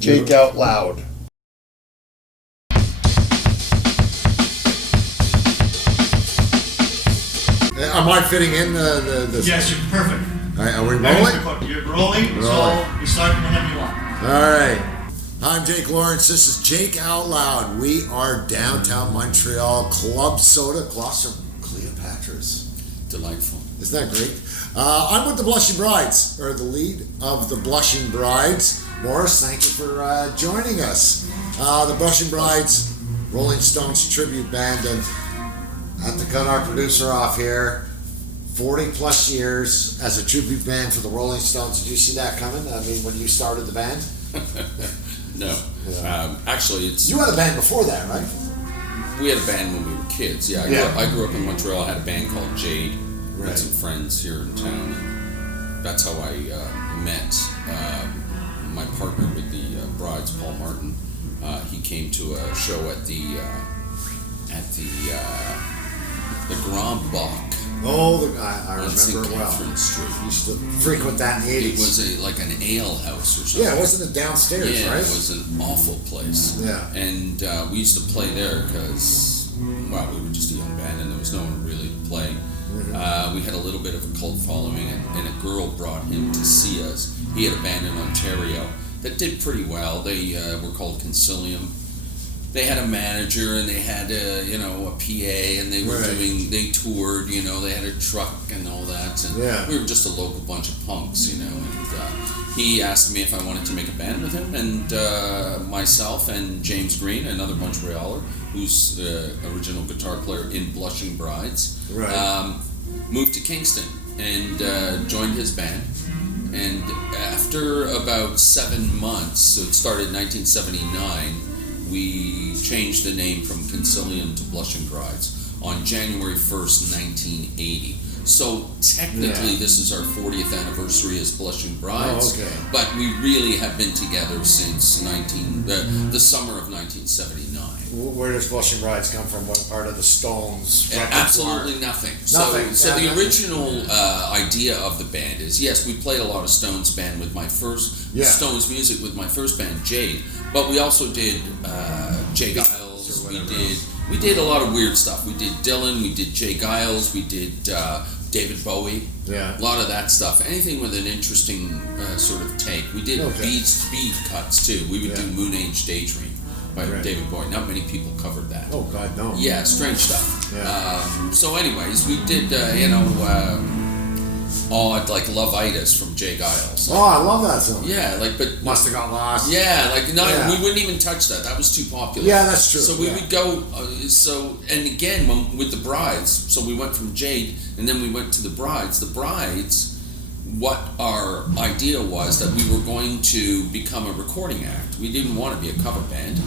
Jake Out Loud. Am I fitting in the Yes, you're perfect. All right, are we rolling? You're rolling, so you start whenever you want. All right. I'm Jake Lawrence. This is Jake Out Loud. We are downtown Montreal, Club Soda, across from Cleopatra's. Delightful. Isn't that great? I'm with the Blushing Brides, or the lead of the Blushing Brides. Maurice, thank you for joining us. The Blushing Brides, Rolling Stones tribute band, and I have to cut our producer off here. 40 plus years as a tribute band for the Rolling Stones. Did you see that coming? I mean, when you started the band? No. Actually, it's... You had a band before that, right? We had a band when we were kids. Yeah, I grew up in Montreal. I had a band called Jade. Right. Had some friends here in town. And that's how I met my partner with the Brides, Paul Martin. He came to a show at the Grand Bach. Oh, I on St. remember it well. Catherine Street. Used to frequent that in the 80s. It was like an ale house or something. Yeah, wasn't it downstairs, yeah, right? It was an awful place. Yeah. And we used to play there because, well, we were just a young band and there was no one really to play. Mm-hmm. We had a little bit of a cult following, and a girl brought him to see us. He had a band in Ontario that did pretty well. They were called Concilium. They had a manager and they had a PA, and they were they toured, they had a truck and all that, and we were just a local bunch of punks, and he asked me if I wanted to make a band with him, and myself and James Green, another Montrealer, who's the original guitar player in Blushing Brides, moved to Kingston and joined his band. And after about 7 months, so it started in 1979, we changed the name from Concilium to Blushing Brides on January 1st, 1980. So technically this is our 40th anniversary as Blushing Brides, but we really have been together since the summer of 1979. Where does Blushing Brides come from? What part of the Stones? Absolutely nothing. Nothing. So the original idea of the band is, yes, we played a lot of Stones band with my first Stones music with my first band, Jade, but we also did Jay Giles. We did a lot of weird stuff. We did Dylan. We did Jay Giles. We did David Bowie. Yeah. A lot of that stuff. Anything with an interesting sort of take. We did speed cuts too. We would do Moon Age Daydream by David Bowie. Not many people covered that. Oh God, no. Yeah, strange stuff. Yeah. So anyways, we did like Love-itis from Jay Giles. Oh, I love that song. Yeah, but Must Have Got Lost. Yeah, we wouldn't even touch that. That was too popular. Yeah, that's true. So we would go. And again, with the Brides, so we went from Jade, and then we went to the Brides. The Brides, what our idea was that we were going to become a recording act. We didn't want to be a cover band.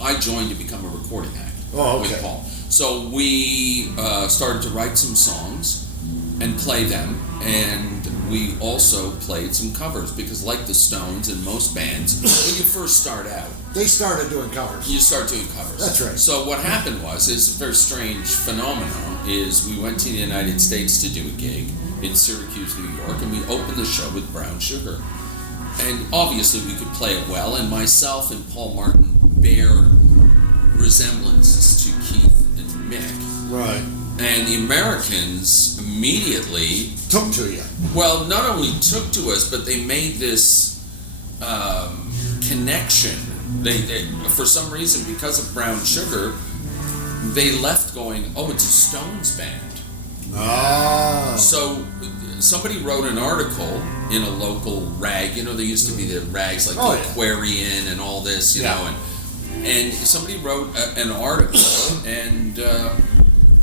I joined to become a recording act with Paul. So we started to write some songs and play them, and we also played some covers, because like the Stones and most bands, when you first start out, they started doing covers. You start doing covers. That's right. So what happened was, it's a very strange phenomenon, is we went to the United States to do a gig in Syracuse, New York, and we opened the show with Brown Sugar. And obviously we could play it well, and myself and Paul Martin bear resemblances to Keith and Mick. Right. And the Americans immediately took to you. Well, not only took to us, but they made this connection. They for some reason, because of Brown Sugar, they left going, oh, it's a Stones band. Ah. So somebody wrote an article in a local rag. There used to be the rags like the Aquarian and all this, know, and somebody wrote an article and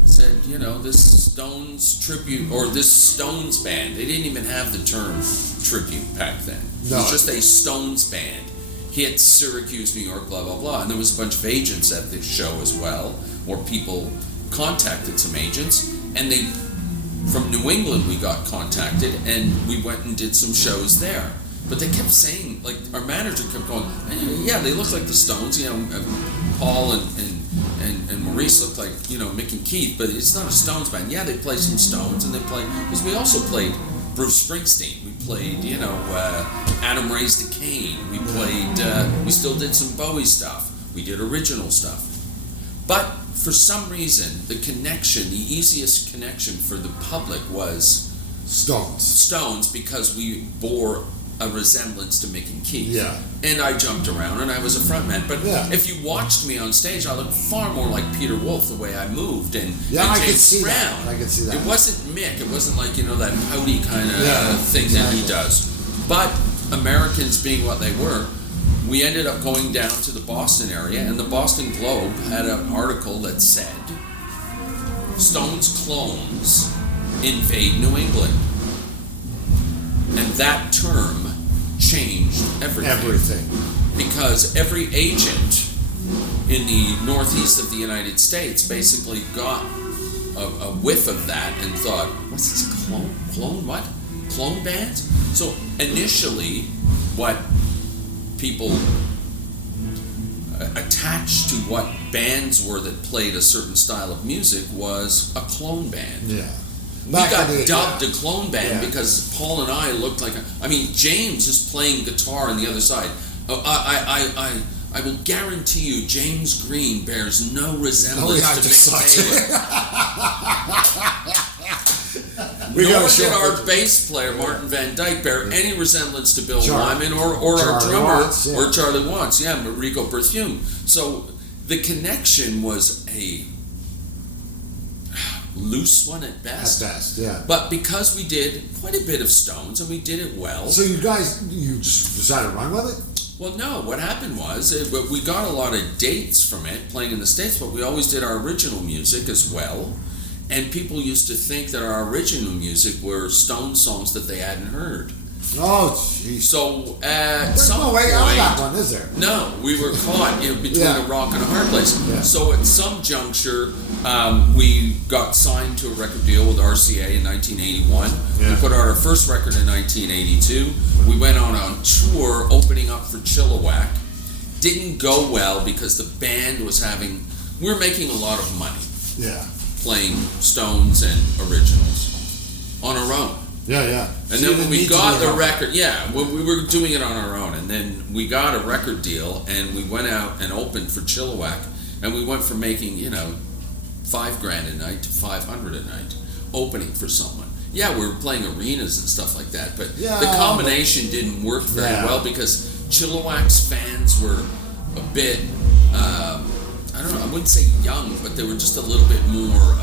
said, this Stones tribute, or this Stones band. They didn't even have the term tribute back then. No. It was just a Stones band. Hit Syracuse, New York, blah, blah, blah. And there was a bunch of agents at this show as well, or people contacted some agents. And from New England, we got contacted, and we went and did some shows there. But they kept saying, our manager kept going, yeah, they look like the Stones, Paul and Maurice looked like, Mick and Keith, but it's not a Stones band. Yeah, they play some Stones, and they play, because we also played Bruce Springsteen. We played, Adam Raised a Cain. We played, we still did some Bowie stuff. We did original stuff. But for some reason, the easiest connection for the public was Stones, because we bore a resemblance to Mick and Keith. Yeah. And I jumped around and I was a frontman. But if you watched me on stage, I looked far more like Peter Wolf the way I moved and I could James see Brown. that. I could see that. It wasn't Mick. It wasn't like, that pouty kind of thing that he does. But Americans being what they were, we ended up going down to the Boston area, and the Boston Globe had an article that said, Stones clones invade New England. And that term changed everything. Because every agent in the northeast of the United States basically got a whiff of that and thought, what's this, clone what? Clone bands? So initially, what people attached to what bands were that played a certain style of music was a clone band. Yeah. We got dubbed a clone band because Paul and I looked like James is playing guitar on the other side. I will guarantee you James Green bears no resemblance to Mick Taylor. Nor did our bass player, Martin Van Dyke, bear any resemblance to Bill Wyman or our drummer, or Charlie Watts, Rico Perfume. So the connection was a loose one at best. But because we did quite a bit of Stones and we did it well. So you just decided to run with it? Well, no. What happened was we got a lot of dates from it playing in the States, but we always did our original music as well. And people used to think that our original music were Stone songs that they hadn't heard. Oh, jeez. So there's no way out of that one, is there? No, we were caught between a rock and a hard place. Yeah. So at some juncture, we got signed to a record deal with RCA in 1981. We put out our first record in 1982. We went on tour opening up for Chillwack. Didn't go well because the band was we were making a lot of money. Yeah. Playing Stones and originals on our own. Yeah. And then when we got the record, we were doing it on our own, and then we got a record deal, and we went out and opened for Chillwack, and we went from making, $5,000 a night to $500 a night, opening for someone. Yeah, we were playing arenas and stuff like that, but the combination didn't work very well because Chillwack's fans were a bit, I don't know, I wouldn't say young, but they were just a little bit more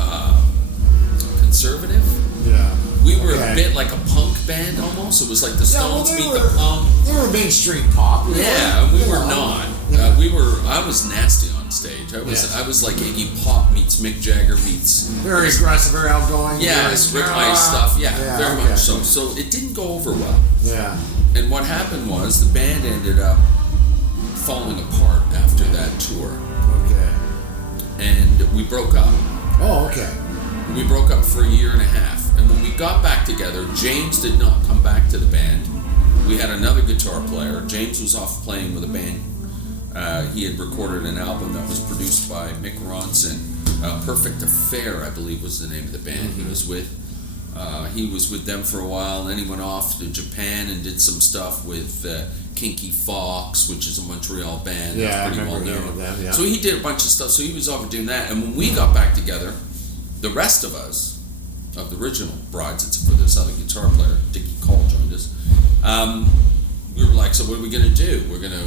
conservative. Yeah. We were a bit like a punk band almost. It was like the Stones meet the punk. They were mainstream pop. Yeah, and we were not. I was nasty on stage. I was like Iggy Pop meets Mick Jagger meets. Very aggressive, very outgoing. Yeah, Rick Ice stuff. Yeah, very much so. So it didn't go over well. Yeah. And what happened was the band ended up falling apart after that tour. Okay. And we broke up. Oh, okay. We broke up for a year and a half. And when we got back together, James did not come back to the band. We had another guitar player. James was off playing with a band. He had recorded an album that was produced by Mick Ronson. Perfect Affair, I believe, was the name of the band he was with. He was with them for a while, and then he went off to Japan and did some stuff with Kinky Fox, which is a Montreal band. Yeah, that's pretty I remember well known. them, yeah. So he did a bunch of stuff. So he was off doing that. And when we got back together, the rest of us, of the original Brides, except for this other guitar player, Dickie Cole, joined us. We were like, so what are we going to do? We're going to,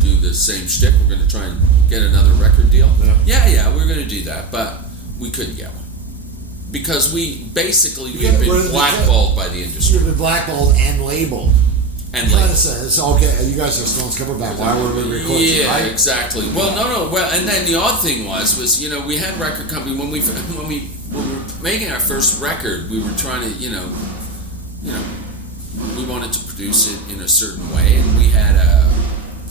do the same shtick. We're going to try and get another record deal. Yeah, we're going to do that, but we couldn't get one because we had been blackballed by the industry. You've been blackballed and labeled. It's okay. You guys are Stones cover band. Why were we recording? Yeah, right? exactly. Well, no. Well, and then the odd thing was we had record company when we were making our first record. We were trying to we wanted to produce it in a certain way, and we had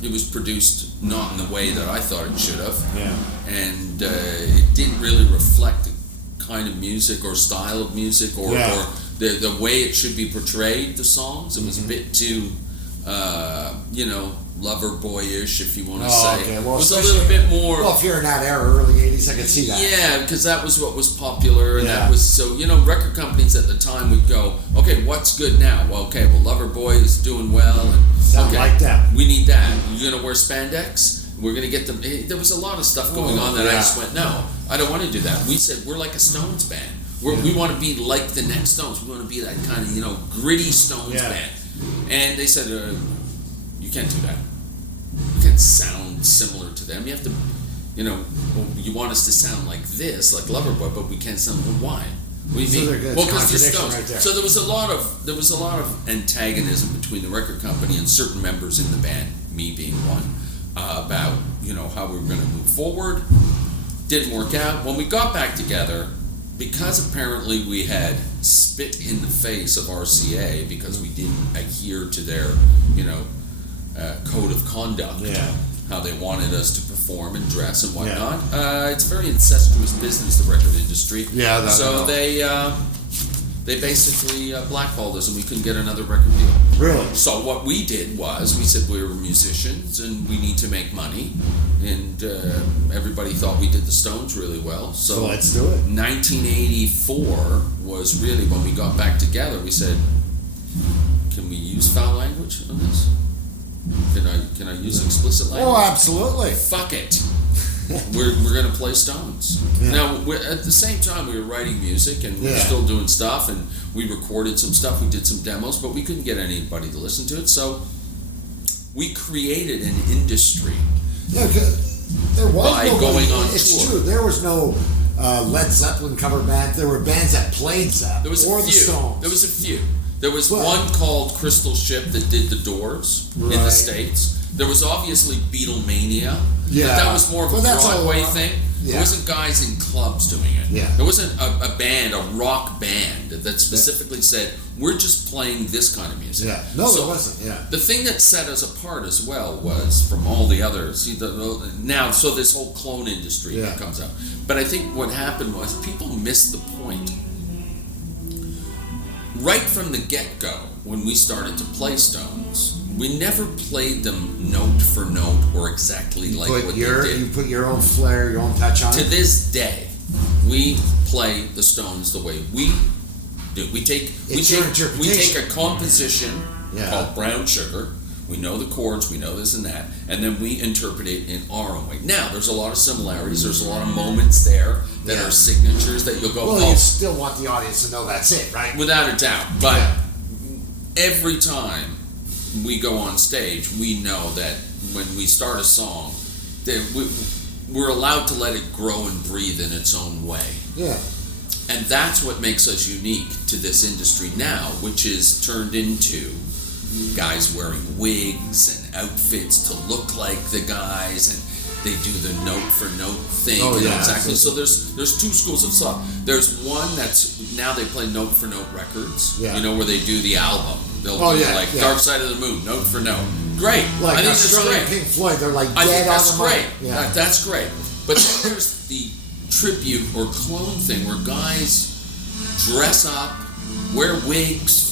it was produced not in the way that I thought it should have. Yeah. And it didn't really reflect the kind of music or style of music or the way it should be portrayed, the songs. It was a bit too lover boyish, if you want to Oh, say. okay. Well, it was a especially- little bit more. Well, if you're in that era, early 80s, I could see that. Yeah, because that was what was popular, and Yeah. that was so. Record companies at the time would go, okay, what's good now? Well, okay, Loverboy is doing well, and Sound like that. we need that. You're gonna wear spandex. We're gonna get them. There was a lot of stuff going on that I just went, no, I don't want to do that. We said we're like a Stones band. We want to be like the next Stones. We want to be that kind of gritty Stones band. And they said, you can't do that. You can't sound similar to them. You have to, you want us to sound like this, like Loverboy, but we can't sound. Why? What do you mean? Well, because they're Stones. Right there. So there was a lot of antagonism between the record company and certain members in the band, me being one, about how we were going to move forward. Didn't work out. When we got back together, because apparently we had spit in the face of RCA because we didn't adhere to their code of conduct, how they wanted us to perform and dress and whatnot. It's a very incestuous business, the record industry. Yeah, so they basically blackballed us, and we couldn't get another record deal. Really? So what we did was we said we were musicians and we need to make money, and everybody thought we did the Stones really well. So let's do it. 1984 was really when we got back together. We said, "Can we use foul language on this? Can I use explicit language?" Oh, absolutely. Fuck it. We're going to play Stones. Yeah. Now, at the same time, we were writing music and we were still doing stuff, and we recorded some stuff. We did some demos, but we couldn't get anybody to listen to it. So we created an industry. Yeah, there was By no going on It's tour. true. There was no Led Zeppelin cover band. There were bands that played Zepp There was or a the few. Stones. There was a few. There was Well- one called Crystal Ship that did the Doors in the Right. States. There was obviously Beatlemania. Yeah. But that was more of a Well, that's all Broadway around. thing. Yeah. It wasn't guys in clubs doing it. Yeah. It wasn't a band, a rock band that specifically said, we're just playing this kind of music. Yeah. No, So it wasn't. Yeah. The thing that set us apart as well was from all the others. Now, so this whole clone industry that comes out. But I think what happened was people missed the point. Right from the get-go, when we started to play Stones, we never played them note for note or exactly like what they did. You put your own flair, your own touch on To it. this day, we play the Stones the way we do. We take It's your interpretation. a composition called Brown Sugar. We know the chords, we know this and that, and then we interpret it in our own way. Now, there's a lot of similarities. There's a lot of moments there that are signatures that you'll go, Well, you still want the audience to know that's it, right? without a doubt. But every time we go on stage, we know that when we start a song, that we're allowed to let it grow and breathe in its own way. Yeah. And that's what makes us unique to this industry now, which is turned into guys wearing wigs and outfits to look like the guys, and they do the note for note thing. Oh, yeah, exactly. absolutely. So there's two schools of thought. There's one that's now they play note for note records. Yeah. Where they do the album. They'll do yeah. Dark Side of the Moon, note for note. Great. Like I think that's Australian great. Pink Floyd, they're like I think dead on that's the great. mic. Yeah. That's great. But then there's the tribute or clone thing where guys dress up, wear wigs,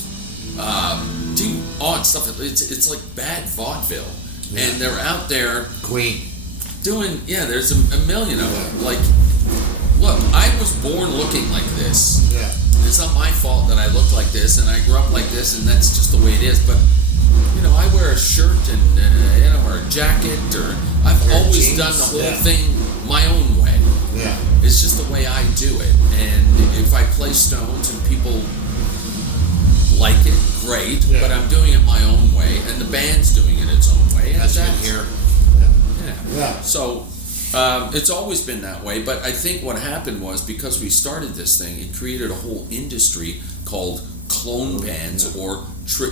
do odd stuff. It's like bad vaudeville, and they're out there Queen. doing. Yeah, there's a million of them. Like, look, I was born looking like this. Yeah. It's not my fault that I look like this, and I grew up like this, and that's just the way it is. But I wear a shirt and or a jacket, or I've Wear always jeans, done the whole thing my own way. Yeah. It's just the way I do it. And if I play Stones and people like it, great. Yeah. But I'm doing it my own way, and the band's doing it its own way. And That's been here. Yeah. So it's always been that way. But I think what happened was because we started this thing, it created a whole industry called clone bands, or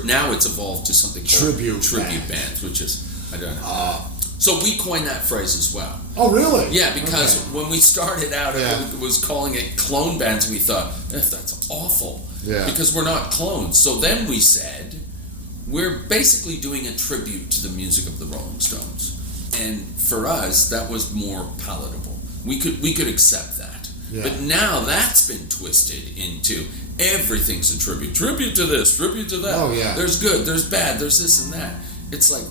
now it's evolved to something called Tribute bands, which is I don't know. So we coined that phrase as well. Oh, really? Yeah, because when we started out, Yeah. it was calling it clone bands. We thought, that's awful. Yeah. Because we're not clones. So then we said, we're basically doing a tribute to the music of the Rolling Stones. And for us, that was more palatable. We could accept that. Yeah. But now that's been twisted into everything's a tribute. Tribute to this, tribute to that. Oh, yeah. There's good, there's bad, there's this and that. it's like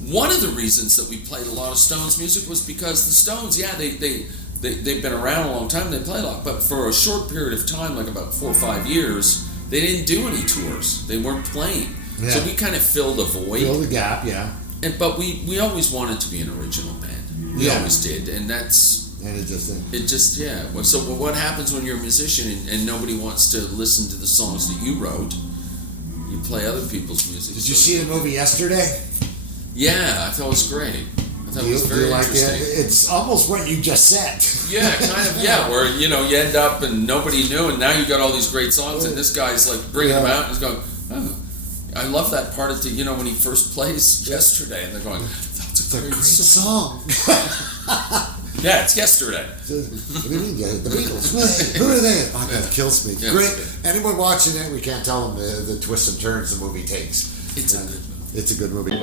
one of the reasons that we played a lot of Stones music was because the Stones, they've been around a long time, they play a lot, but for a short period of time, like about 4 or 5 years, they didn't do any tours. They weren't playing. Yeah. So we kind of filled a void. Fill the gap, yeah. But we always wanted to be an original band. We always did, and that's... And it just... yeah. So what happens when you're a musician and nobody wants to listen to the songs that you wrote? You play other people's music. Did you see the movie yesterday? Yeah, I thought it was great. I thought it was very interesting. It's almost what you just said. Yeah, kind of. Yeah, where you end up and nobody knew, and now you got all these great songs, and this guy's like bringing them out and he's going, oh. I love that part of the when he first plays Yesterday, and they're going, that's a great song. Yeah, it's Yesterday. What do you mean, the Beatles? Who are they? Oh, that kills me. Yeah. Great. Anyone watching it, we can't tell them the twists and turns the movie takes. It's a good movie. It's a good movie.